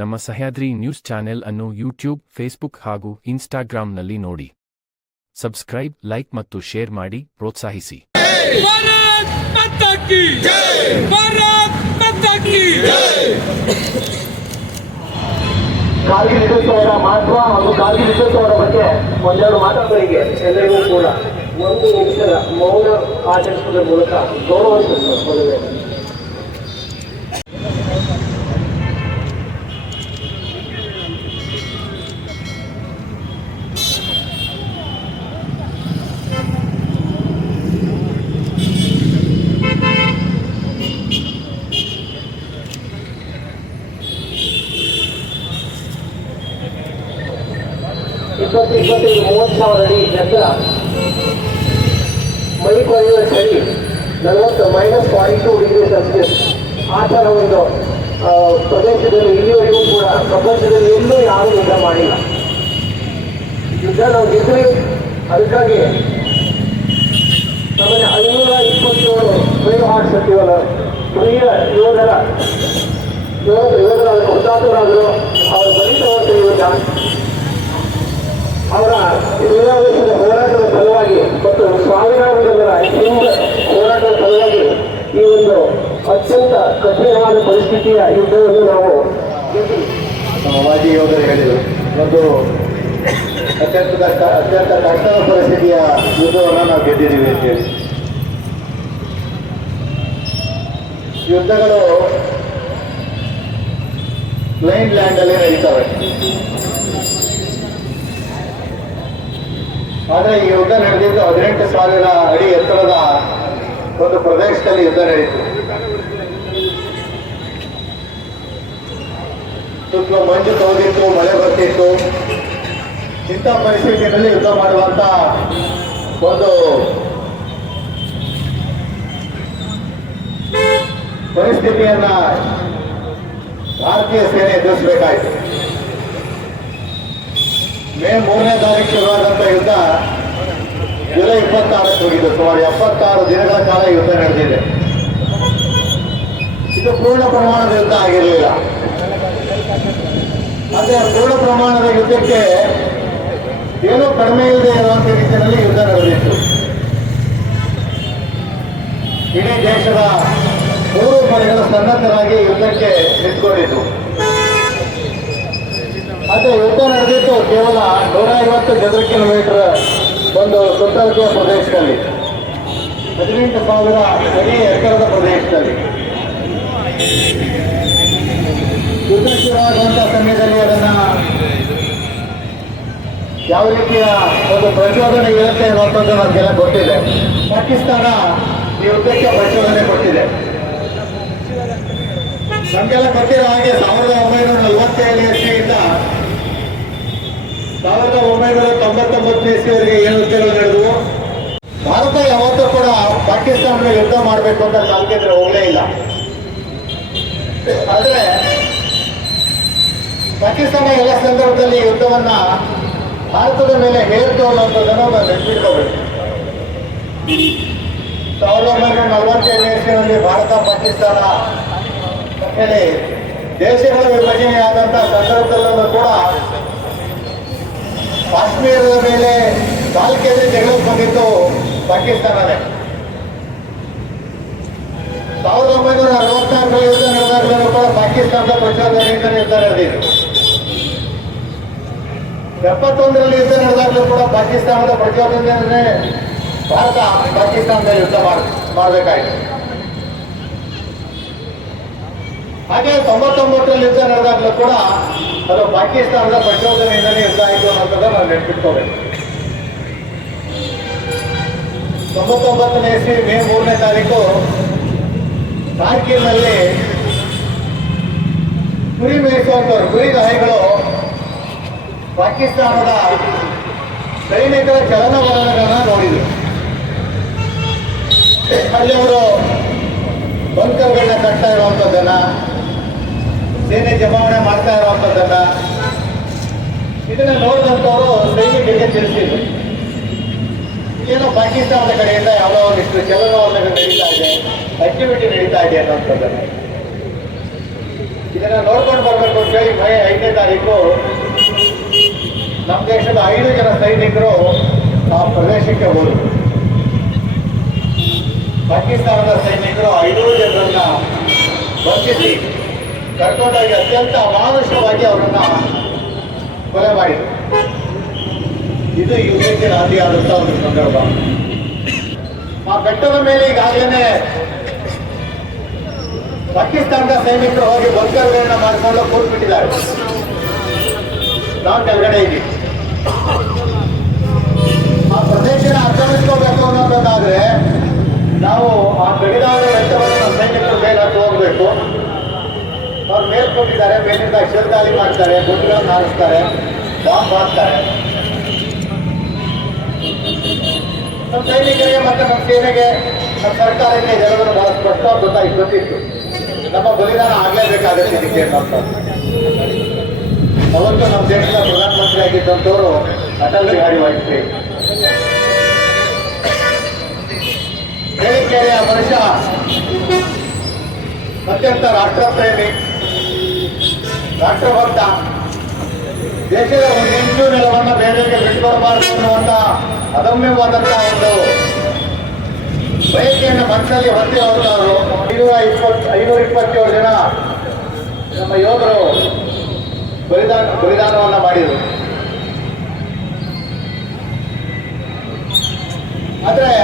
ನಮ್ಮ Sahyadri news channel ಅನ್ನು YouTube, Facebook ಹಾಗೂ ಇನ್ಸ್ಟಾಗ್ರಾಂನಲ್ಲಿ ನೋಡಿ. ಸಬ್ಸ್ಕ್ರೈಬ್, ಲೈಕ್ ಮತ್ತು ಶೇರ್ ಮಾಡಿ ಪ್ರೋತ್ಸಾಹಿಸಿ. ಭಾರತ್ ಮಾತಾ ಕೀ ಜೈ! ಭಾರತ್ ಮಾತಾ ಕೀ ಜೈ! ಕಾರ್ಗಿಲ್ ಯುದ್ಧೋತ್ಸವದ ಮಹತ್ವ ಹಾಗೂ ಕಾರ್ಗಿಲ್ ಯುದ್ಧೋತ್ಸವದ ಬಗ್ಗೆ ಒಂದೆರಡು ಮಾತಾಡೋರಿಗೆ ಎಲ್ಲರಿಗೂ ಕೂಡ 1 ನಿಮಿಷದ ಮೌನ ಆಚರಿಸುವುದರ ಮೂಲಕ ಗೌರವ ಸಲ್ಲಿಸಬೇಕು. ಇಪ್ಪತ್ತು 30,000 ಅಡಿ ಎತ್ತರ, ಮೈ ಕೊರೆಯುವ ಚಳಿ, 40 -42 ಡಿಗ್ರಿ ಸೆಲ್ಸಿಯಸ್ ಆ ಥರ ಒಂದು ಪ್ರದೇಶದಲ್ಲಿ ಇಲ್ಲಿವರೆಗೂ ಕೂಡ ಪ್ರಪಂಚದಲ್ಲಿ ಎಲ್ಲೂ ಯಾರೂ ಯುದ್ಧ ಮಾಡಿಲ್ಲ. ಯುದ್ಧ ನಾವು ಗೆದ್ದರೆ ಅದಕ್ಕಾಗಿ ನಮ್ಮನೆ 527 ಬ್ರೇವ್ ಹಾರ್ಟ್ಸ್ ಅಂತೀವಲ್ಲ, ಪ್ರಿಯ ಯೋಧರ ಹುತಾತ್ಮರಾದರು, ಅವರ ಬಲಿತ ಯುದ್ಧ, ಅವರ ವೀರಾವೇಶದ ಹೋರಾಟದ ಸಲುವಾಗಿ ಮತ್ತು ಸಾವಿರಾರು ಜನರ ಹಿಂದ ಹೋರಾಟದ ಸಲುವಾಗಿ ಈ ಒಂದು ಅತ್ಯಂತ ಕಠಿಣವಾದ ಪರಿಸ್ಥಿತಿಯ ಯುದ್ಧವನ್ನು ನಾವು ಮಾಜಿ ಯೋಧರು ಹೇಳಿದರು. ಒಂದು ಅತ್ಯಂತ ಕಷ್ಟದ ಪರಿಸ್ಥಿತಿಯ ಯುದ್ಧವನ್ನು ನಾವು ಗೆದ್ದಿದ್ದೀವಿ ಅಂತೇಳಿ. ಯುದ್ಧಗಳು ಪ್ಲೈನ್ ಲ್ಯಾಂಡಲ್ಲಿ ನಡೀತವೆ. ಆದರೆ ಈ ಯುದ್ಧ ನಡೆದಿದ್ದು 18,000 ಅಡಿ ಎತ್ತರದ ಒಂದು ಪ್ರದೇಶದಲ್ಲಿ ಯುದ್ಧ ನಡೆಯಿತು. ಸುತ್ತಲೂ ಮಂಜು ಕವಿದಿತ್ತು, ಮಳೆ ಬರ್ತಿತ್ತು. ಇಂಥ ಪರಿಸ್ಥಿತಿಯಲ್ಲಿ ಯುದ್ಧ ಮಾಡುವಂತ ಒಂದು ಪರಿಸ್ಥಿತಿಯನ್ನ ಭಾರತೀಯ ಸೇನೆ ಎದುರಿಸಬೇಕಾಯಿತು. ಮೇ 3ನೇ ತಾರೀಕು ಶುರುವಾದಂಥ ಯುದ್ಧ ಜುಲೈ 26ಕ್ಕೆ ಹೋಗಿದ್ದು. ಸುಮಾರು 76 ದಿನಗಳ ಕಾಲ ಯುದ್ಧ ನಡೆದಿದೆ. ಇದು ಪೂರ್ಣ ಪ್ರಮಾಣದ ಯುದ್ಧ ಆಗಿರಲಿಲ್ಲ. ಆದರೆ ಪೂರ್ಣ ಪ್ರಮಾಣದ ಯುದ್ಧಕ್ಕೆ ಏನೂ ಕಡಿಮೆ ಇಲ್ಲದೆ ಇರುವಂಥ ರೀತಿಯಲ್ಲಿ ಯುದ್ಧ ನಡೆದಿತ್ತು. ಇಡೀ ದೇಶದ 3 ಪಡೆಗಳು ಸನ್ನದ್ಧರಾಗಿ ಯುದ್ಧಕ್ಕೆ ನಿಂತ್ಕೊಂಡಿದ್ದು. ಆದರೆ ಯುದ್ಧ ನಡೆದಿದ್ದು ಕೇವಲ 150 ಚದರ ಕಿಲೋಮೀಟರ್ ಒಂದು ಸುತ್ತಳತೆಯ ಪ್ರದೇಶದಲ್ಲಿ, 18,000 ಅಡಿ ಎತ್ತರದ ಪ್ರದೇಶದಲ್ಲಿ. ಯುದ್ಧ ಶುರುವಾಗುವಂಥ ಸಮಯದಲ್ಲಿ ಅದನ್ನು ಯಾವ ರೀತಿಯ ಒಂದು ಪ್ರಚೋದನೆ ಇರುತ್ತೆ ಅನ್ನುವಂಥದ್ದು ನಮಗೆಲ್ಲ ಗೊತ್ತಿದೆ. ಪಾಕಿಸ್ತಾನ ಈ ಯುದ್ಧಕ್ಕೆ ಪ್ರಚೋದನೆ ಕೊಟ್ಟಿದೆ. ನಮಗೆಲ್ಲ ಗೊತ್ತಿರೋ ಹಾಗೆ 1947 ಇಸ್ವಿಯಿಂದ 1999 ಇಸ್ವಿಯವರೆಗೆ ಏನು ಯುದ್ಧಗಳು ನಡೆದವು. ಭಾರತ ಯಾವತ್ತೂ ಕೂಡ ಪಾಕಿಸ್ತಾನದ ಯುದ್ಧ ಮಾಡಬೇಕು ಅಂತ ಕಾಲ್ಕೆದ್ರೆ ಹೋಗಲೇ ಇಲ್ಲ. ಆದರೆ ಪಾಕಿಸ್ತಾನ ಎಲ್ಲ ಸಂದರ್ಭದಲ್ಲಿ ಯುದ್ಧವನ್ನ ಭಾರತದ ಮೇಲೆ ಹೇರಿತು ಅನ್ನೋದನ್ನು ನಾವು ನೆನಪಿಟ್ಕೋಬೇಕು. 1947 ಇಸ್ವಿಯಲ್ಲಿ ಭಾರತ ಪಾಕಿಸ್ತಾನ ಹೇಳಿ ದೇಶಗಳ ವಿಭಜನೆ ಆದಂಥ ಸಂದರ್ಭದಲ್ಲೂ ಕೂಡ ಕಾಶ್ಮೀರದ ಮೇಲೆ ಕಾಲ್ಕೆರೆ ಜಗಳ ಬಂದಿದ್ದು ಪಾಕಿಸ್ತಾನವೇ. 1964 ಯುದ್ಧ ನಡೆದಾಗಲೂ ಕೂಡ ಪಾಕಿಸ್ತಾನದ ಪ್ರಚೋದನೆಯಿಂದ ಯುದ್ಧ ನಡೆದಿತ್ತು. 71ರಲ್ಲಿ ಯುದ್ಧ ನಡೆದಾಗಲೂ ಕೂಡ ಪಾಕಿಸ್ತಾನದ ಪ್ರಚೋದನೆಯನ್ನೇ ಭಾರತ ಪಾಕಿಸ್ತಾನದ ಯುದ್ಧ ಮಾಡಬೇಕಾಯಿತು. ಹಾಗೆ 99ರಲ್ಲಿ ಯುದ್ಧ ನಡೆದಾಗಲೂ ಕೂಡ ಅದು ಪಾಕಿಸ್ತಾನದ ಪ್ರಚೋದನೆಯಿಂದಲೇ ಯುದ್ಧ ಆಯಿತು ಅನ್ನೋದನ್ನು ನಾವು ನೆನಪಿಟ್ಕೋಬೇಕು. 99ನೇ ಇಸ್ವಿ ಮೇ 3ನೇ ತಾರೀಕು ಕಾರ್ಗಿಲ್ನಲ್ಲಿ ಕುರಿ ಮೇಯಿಸುವಂಥವ್ರು, ಕುರಿಗಾಹಿಗಳು ಪಾಕಿಸ್ತಾನದ ಸೈನಿಕರ ಚಲನವಲನಗಳನ್ನ ನೋಡಿದರು. ಅಲ್ಲಿ ಅವರು ಬಂಕರ್ಗಳನ್ನ ಕಟ್ತಾ ಇರುವಂಥದ್ದನ್ನ, ಸೇನೆ ಜಮಾವಣೆ ಮಾಡ್ತಾ ಇರುವಂಥದ್ದನ್ನ, ಇದನ್ನ ನೋಡಿದಂಥವರು ಸೈನಿಕರಿಗೆ ತಿಳಿಸಿದ್ರು. ಏನೋ ಪಾಕಿಸ್ತಾನದ ಕಡೆಯಿಂದ ಯಾವುದೋ ಒಂದಿಷ್ಟು ಚಲನವಲನಗಳು ನಡೀತಾ ಇದೆ, ಆಕ್ಟಿವಿಟಿ ನಡೀತಾ ಇದೆ ಅನ್ನೋಂಥದ್ದನ್ನು. ಇದನ್ನ ನೋಡ್ಕೊಂಡು ಬರಬೇಕು ಅಂತ ಹೇಳಿ ಮೇ 5ನೇ ತಾರೀಕು ನಮ್ಮ ದೇಶದ 5 ಜನ ಸೈನಿಕರು ಆ ಪ್ರದೇಶಕ್ಕೆ ಹೋದರು. ಪಾಕಿಸ್ತಾನದ ಸೈನಿಕರು 5 ಜನರನ್ನ ಬಂಧಿಸಿ ಕರ್ಕೊಂಡೋಗಿ ಅತ್ಯಂತ ಅಮಾನುಷವಾಗಿ ಅವರನ್ನ ಕೊಲೆ ಮಾಡಿದರು. ಇದು ಯುದ್ಧಕ್ಕೆ ನಾಂದಿಯಾದಂಥ ಒಂದು ಸಂದರ್ಭ. ಆ ಬೆಟ್ಟದ ಮೇಲೆ ಈಗಾಗಲೇ ಪಾಕಿಸ್ತಾನದ ಸೈನಿಕರು ಹೋಗಿ ಬಂಕರ್ಗಳನ್ನ ಮಾಡಿಕೊಂಡು ಕೂತ್ಬಿಟ್ಟಿದ್ದಾರೆ. ನಾವು ಕೆಳಗಡೆ ಇದ್ದೀವಿ. ಆ ಪ್ರದೇಶನ ಆಕ್ರಮಿಸ್ಕೋಬೇಕು ಅನ್ನೋದಾದ್ರೆ ನಾವು ಆ ಗಡಿದಾರ ಬೆಟ್ಟವನ್ನು ನಮ್ಮ ಸೈನಿಕರು ಮೇಲೆ ಹತ್ತು ಹೋಗ್ಬೇಕು. ಅವ್ರು ಮೇಲ್ಕೊಂಡಿದ್ದಾರೆ, ಮೇಲಿಂದ ಶೆಲ್ದಾಳಿ ಮಾಡ್ತಾರೆ, ಗುಂಡುಗಳನ್ನು ಹಾರಿಸ್ತಾರೆ, ಬಾಂಬ್ ಹಾಕ್ತಾರೆ. ನಮ್ಮ ಸೈನಿಕರಿಗೆ ಮತ್ತೆ ನಮ್ಮ ಸೇನೆಗೆ ನಮ್ಮ ಸರ್ಕಾರಕ್ಕೆ ಜನರು ಬಹಳ ಸ್ಪಷ್ಟವಾಗಿ ಗೊತ್ತಿತ್ತು ನಮ್ಮ ಬಲಿದಾನ ಆಗಲೇಬೇಕಾಗುತ್ತೆ ಇದಕ್ಕೆ ಅಂತ. ಅವತ್ತು ನಮ್ಮ ದೇಶದ ಪ್ರಧಾನಮಂತ್ರಿ ಆಗಿದ್ದಂಥವರು ಅಟಲ್ ಬಿಹಾರಿ ವಾಜಪೇಯಿ. ಕೇಳಿ ಆ ಮನುಷ್ಯ ಅತ್ಯಂತ ರಾಷ್ಟ್ರಪ್ರೇಮಿ, ರಾಷ್ಟ್ರಭಕ್ತ, ದೇಶದ ಒಂದು ಇಂಚು ನೆಲವನ್ನು ಬೇರೆಯವರಿಗೆ ಬಿಟ್ಟುಕೊಡಬಾರದು ಅನ್ನುವಂಥ ಅದಮ್ಯವಾದಂಥ ಒಂದು ಬಯಕೆಯನ್ನು ಮನಸ್ಸಲ್ಲಿ ಹೊಂದಿರುವಂಥವರು 527 ಜನ ನಮ್ಮ ಯೋಧರು ಬಲಿದಾನವನ್ನು ಮಾಡಿದರು. ಆದರೆ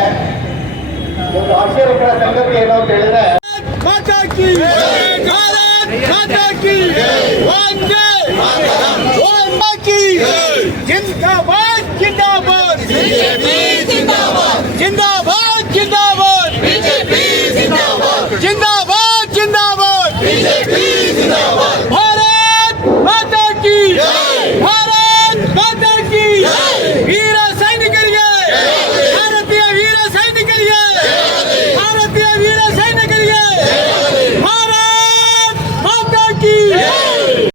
ಒಂದು ಆಶ್ಚರ್ಯಕರ ಸಂಗತಿ ಏನು ಅಂತ ಹೇಳಿದ್ರೆ माता की भारत माता की वंदे माता की जिंदाबाद जिंदाबाद बीजेपी जिंदाबाद जिंदाबाद जिंदाबाद बीजेपी जिंदाबाद जिंदाबाद जिंदाबाद बीजेपी जिंदाबाद भारत माता की